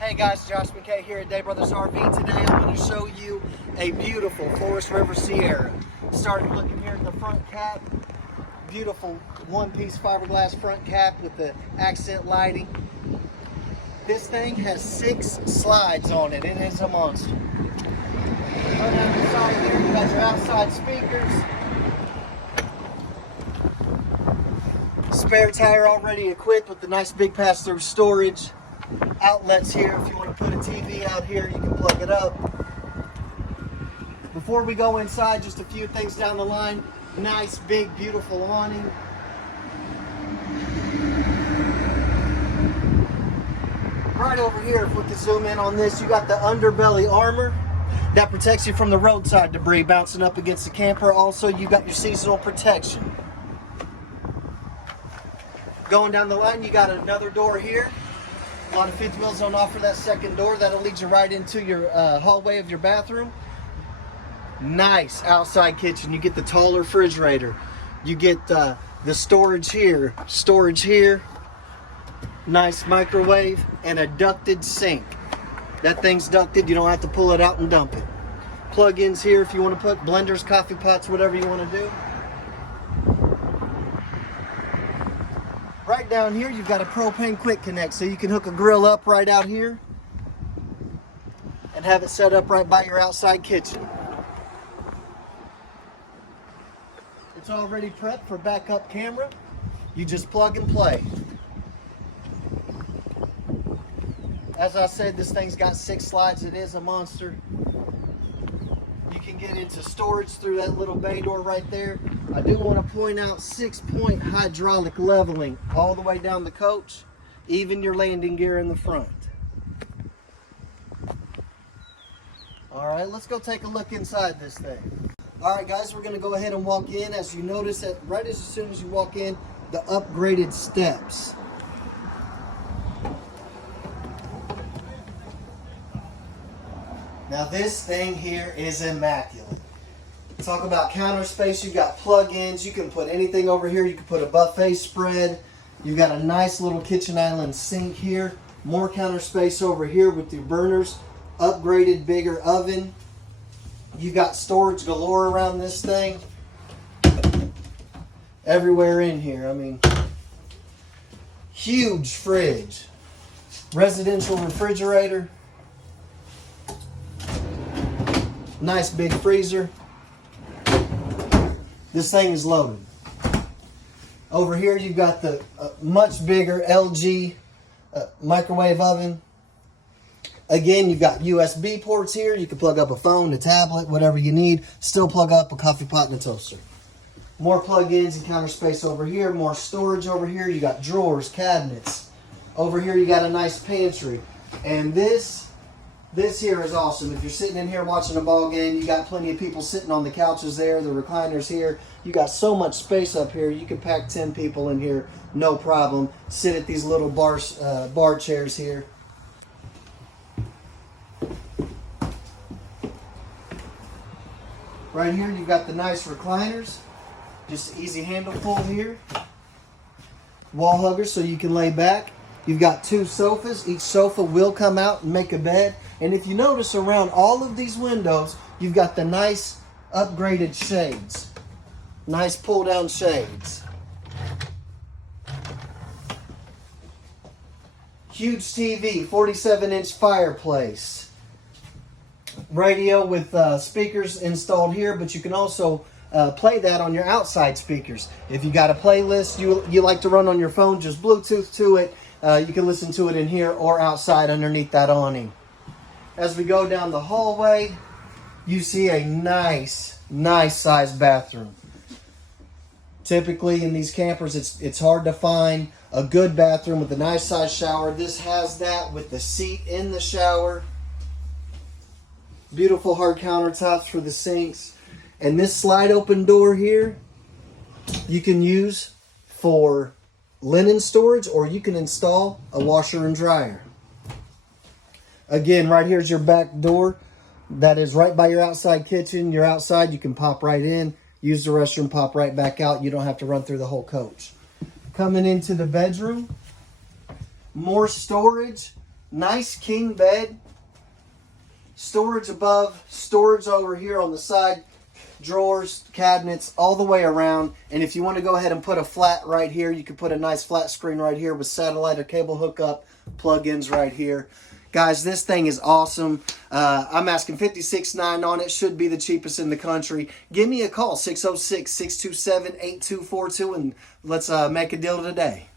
Hey guys, Josh McKay here at Day Brothers RV. Today I'm going to show you a beautiful Forest River Sierra. Starting looking here at the front cap. Beautiful one-piece fiberglass front cap with the accent lighting. This thing has 6 slides on it. It is a monster. Go down the side here, you got your outside speakers. Spare tire already equipped with the nice big pass-through storage. Outlets here. If you want to put a TV out here, you can plug it up. Before we go inside, just a few things down the line. Nice, big, beautiful awning. Right over here, if we can zoom in on this, you got the Underbelly Armor. That protects you from the roadside debris bouncing up against the camper. Also, you got your seasonal protection. Going down the line, you got another door here. A lot of fifth wheels on offer that second door. That'll lead you right into your hallway of your bathroom. Nice outside kitchen. You get the tall refrigerator. You get the storage here. Nice microwave and a ducted sink. That thing's ducted. You don't have to pull it out and dump it. Plug-ins here if you want to put blenders, coffee pots, whatever you want to do. Right down here, you've got a propane quick connect, so you can hook a grill up right out here and have it set up right by your outside kitchen. It's already prepped for backup camera. You just plug and play. As I said, this thing's got 6 slides. It is a monster. You can get into storage through that little bay door right there. I do want to point out 6-point hydraulic leveling all the way down the coach, even your landing gear in the front. All right, let's go take a look inside this thing. All right, guys, we're going to go ahead and walk in. As you notice, that right as soon as you walk in, the upgraded steps. Now this thing here is immaculate. Talk about counter space. You've got plug-ins. You can put anything over here. You can put a buffet spread. You've got a nice little kitchen island sink here. More counter space over here with your burners. Upgraded bigger oven. You got storage galore around this thing. Everywhere in here. I mean, huge fridge. Residential refrigerator. Nice big freezer. This thing is loaded. Over here you've got the much bigger LG microwave oven. Again, you've got USB ports here. You can plug up a phone, a tablet, whatever you need. Still plug up a coffee pot and a toaster. More plug-ins and counter space over here. More storage over here. You got drawers, cabinets. Over here you got a nice pantry. And this here is awesome. If you're sitting in here watching a ball game, you got plenty of people sitting on the couches there, the recliners here. You got so much space up here. You can pack 10 people in here, no problem. Sit at these little bar chairs here. Right here, you've got the nice recliners. Just easy handle pull here. Wall huggers so you can lay back. You've got 2 sofas. Each sofa will come out and make a bed. And if you notice around all of these windows, you've got the nice upgraded shades. Nice pull down shades. Huge TV, 47-inch fireplace. Radio with speakers installed here, but you can also play that on your outside speakers. If you got a playlist you like to run on your phone, just Bluetooth to it. You can listen to it in here or outside underneath that awning. As we go down the hallway, you see a nice sized bathroom. Typically in these campers, it's hard to find a good bathroom with a nice sized shower. This has that with the seat in the shower. Beautiful hard countertops for the sinks. And this slide open door here, you can use for linen storage, or you can install a washer and dryer. Again, right here's your back door. That is right by your outside kitchen. You're outside, you can pop right in, use the restroom, pop right back out. You don't have to run through the whole coach. Coming into the bedroom, more storage, Nice king bed. Storage above, storage over here on the side. Drawers, cabinets, all the way around. And if you want to go ahead and put a flat right here, you can put a nice flat screen right here with satellite or cable hookup, plug-ins right here. Guys, this thing is awesome. I'm asking $56,900 on it. Should be the cheapest in the country. Give me a call, 606-627-8242, and let's make a deal today.